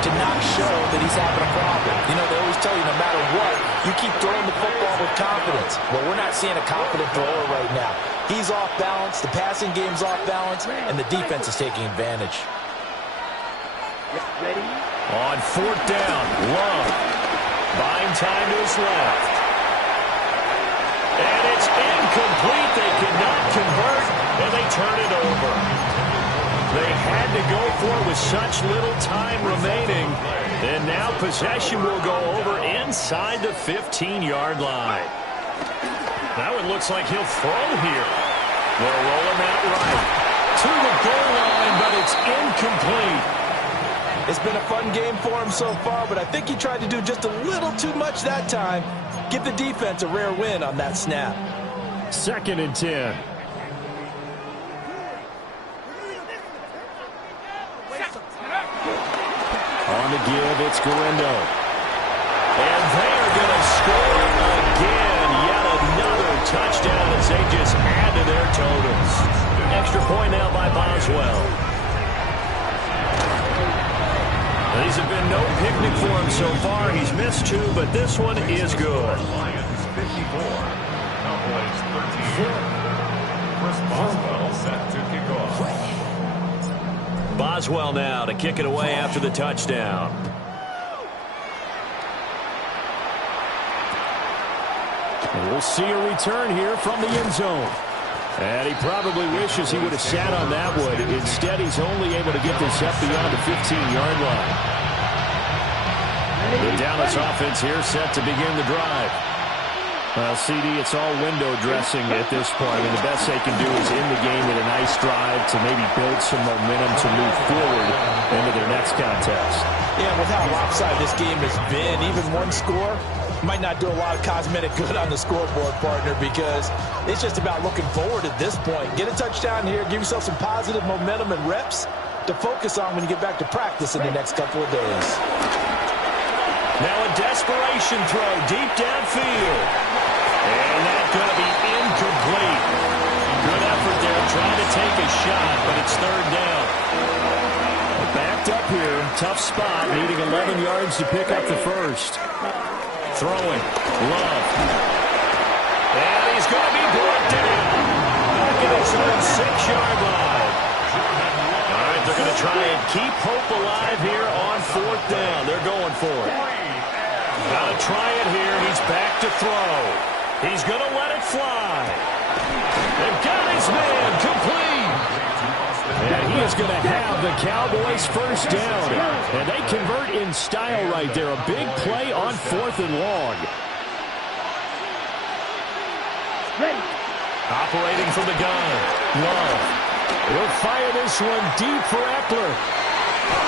to not show that he's having a problem. You know, they always tell you no matter what, you keep throwing the football with confidence. Well, we're not seeing a confident thrower right now. He's off balance, the passing game's off balance, and the defense is taking advantage. Ready? On fourth down, Love. Buying time to his left. And it's incomplete. They cannot convert, and they turn it over. They had to go for it with such little time remaining. And now possession will go over inside the 15-yard line. Now it looks like he'll throw here. They'll roll him out right to the goal line, but it's incomplete. It's been a fun game for him so far, but I think he tried to do just a little too much that time. Give the defense a rare win on that snap. 2nd and 10. On the give, it's Garindo. And they're going to score again. Yet another touchdown as they just add to their totals. Extra point now by Boswell. These have been no picnic for him so far. He's missed 2, but this one is good. Lions 54, Cowboys 13. Chris Boswell set to kick off. Boswell now to kick it away after the touchdown. And we'll see a return here from the end zone. And he probably wishes he would have sat on that one. Instead, he's only able to get this up beyond the 15-yard line. The Dallas offense here set to begin the drive. Well, CD, it's all window dressing at this point, and the best they can do is end the game with a nice drive to maybe build some momentum to move forward into their next contest. Yeah, with how lopsided this game has been, even one score might not do a lot of cosmetic good on the scoreboard, partner, because it's just about looking forward at this point. Get a touchdown here, give yourself some positive momentum and reps to focus on when you get back to practice in the next couple of days. Now a desperation throw deep downfield. And that's going to be incomplete. Good effort there trying to take a shot, but it's 3rd down. Backed up here, tough spot, needing 11 yards to pick up the first. Throwing, Love. And he's going to be brought down. Back at his own 6-yard line. All right, they're going to try and keep hope alive here on 4th down. They're going for it. Got to try it here. He's back to throw. He's going to let it fly. They've got his man complete. And he is going to have the Cowboys first down. And they convert in style right there. A big play on 4th and long. Operating from the gun. Love. He'll fire this one deep for Eckler.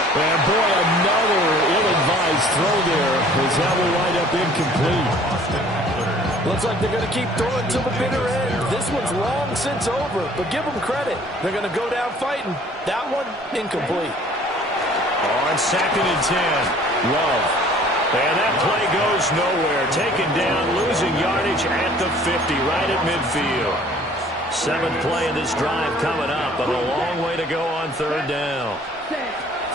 And boy, another ill-advised throw there as that will wind up incomplete. Looks like they're going to keep throwing to the bitter end. This one's long since over, but give them credit. They're going to go down fighting. That one, incomplete. On 2nd and 10, Love. And that play goes nowhere. Taken down, losing yardage at the 50, right at midfield. 7th play of this drive coming up, but a long way to go on 3rd down.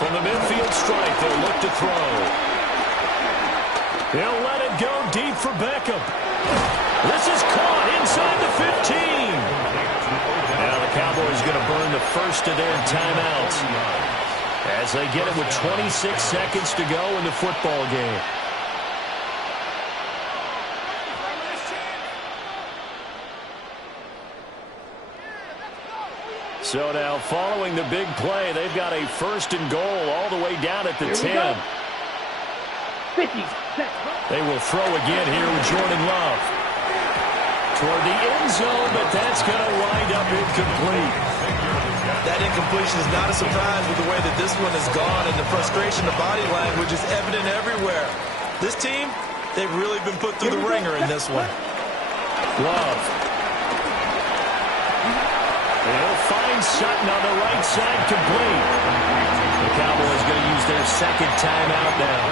From the midfield strike, they'll look to throw. He'll let it go deep for Beckham. This is caught inside the 15. Now the Cowboys going to burn the first of their timeouts as they get it with 26 seconds to go in the football game. So now following the big play, they've got a 1st and goal all the way down at the 10. 50. They will throw again here with Jordan Love. Toward the end zone, but that's going to wind up incomplete. That incompletion is not a surprise with the way that this one has gone, and the frustration, the body language is evident everywhere. This team, they've really been put through the ringer in this one. Love. They'll find Sutton on the right side complete. The Cowboys going to use their 2nd timeout now.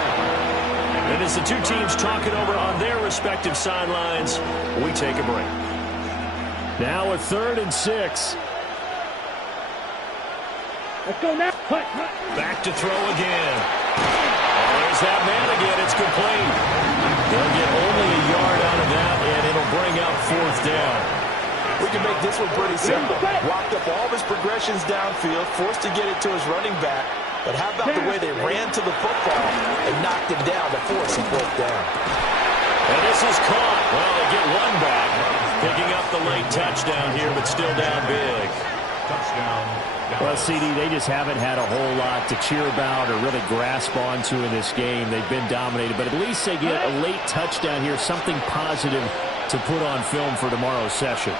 And as the two teams talk it over on their respective sidelines, we take a break. Now a 3rd and 6. Let's go now. Back to throw again. Oh, there's that man again. It's complete. They'll get only a yard out of that, and it'll bring up 4th down. We can make this one pretty simple. Blocked up all of his progressions downfield, forced to get it to his running back. But how about the way they ran to the football and knocked him down to force a 4th down? And this is caught. Well, they get one back. Picking up the late touchdown here, but still down big. Touchdown. Well, CD, they just haven't had a whole lot to cheer about or really grasp onto in this game. They've been dominated, but at least they get a late touchdown here, something positive to put on film for tomorrow's session.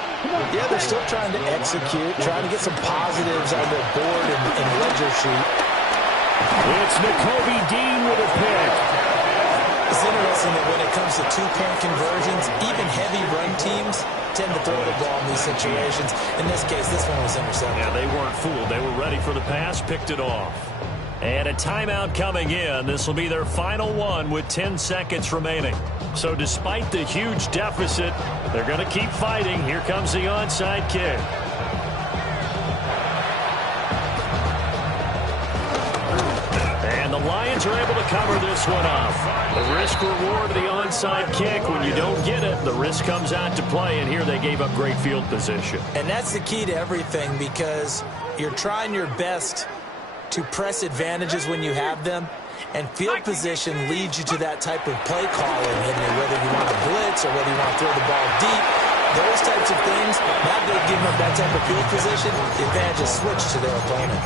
Yeah, they're still trying to execute, trying to get some positives on their board and ledger sheet. It's N'Kobe Dean with a pick. It's interesting that when it comes to two-point conversions, even heavy run teams tend to throw the ball in these situations. In this case, this one was intercepted. Yeah, they weren't fooled. They were ready for the pass, picked it off. And a timeout coming in. This will be their final one with 10 seconds remaining. So despite the huge deficit, they're going to keep fighting. Here comes the onside kick. And the Lions are able to cover this one up. The risk reward of the onside kick. When you don't get it, the risk comes out to play. And here they gave up great field position. And that's the key to everything, because you're trying your best to press advantages when you have them, and field position leads you to that type of play calling, and whether you want to blitz or whether you want to throw the ball deep, those types of things. Now they've given up that type of field position, the advantage is switched to their opponent.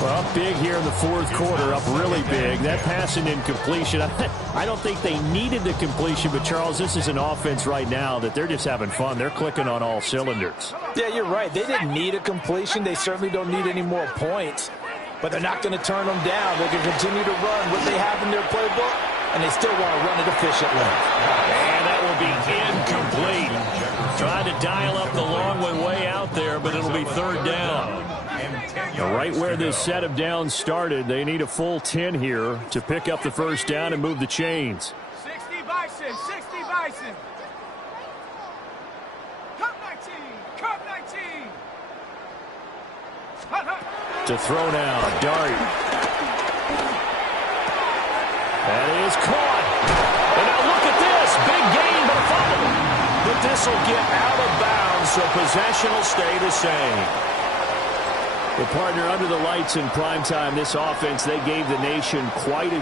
Well, up big here in the fourth quarter, up really big. That pass and incompletion, I don't think they needed the completion, but Charles, this is an offense right now that they're just having fun. They're clicking on all cylinders. Yeah, you're right. They didn't need a completion. They certainly don't need any more points. But they're not going to turn them down. They can continue to run what they have in their playbook, and they still want to run it efficiently. And that will be incomplete. Trying to dial up the long one way out there, but it'll be third down. Right where this set of downs started, they need a full 10 here to pick up the first down and move the chains. 60 Bison, 60 Bison. Cut 19, cut 19. Hut, hut. To throw now, Dart. That is caught. And now look at this. Big gain, but a fumble. But this will get out of bounds, so possession will stay the same. The partner under the lights in primetime, this offense, they gave the nation quite a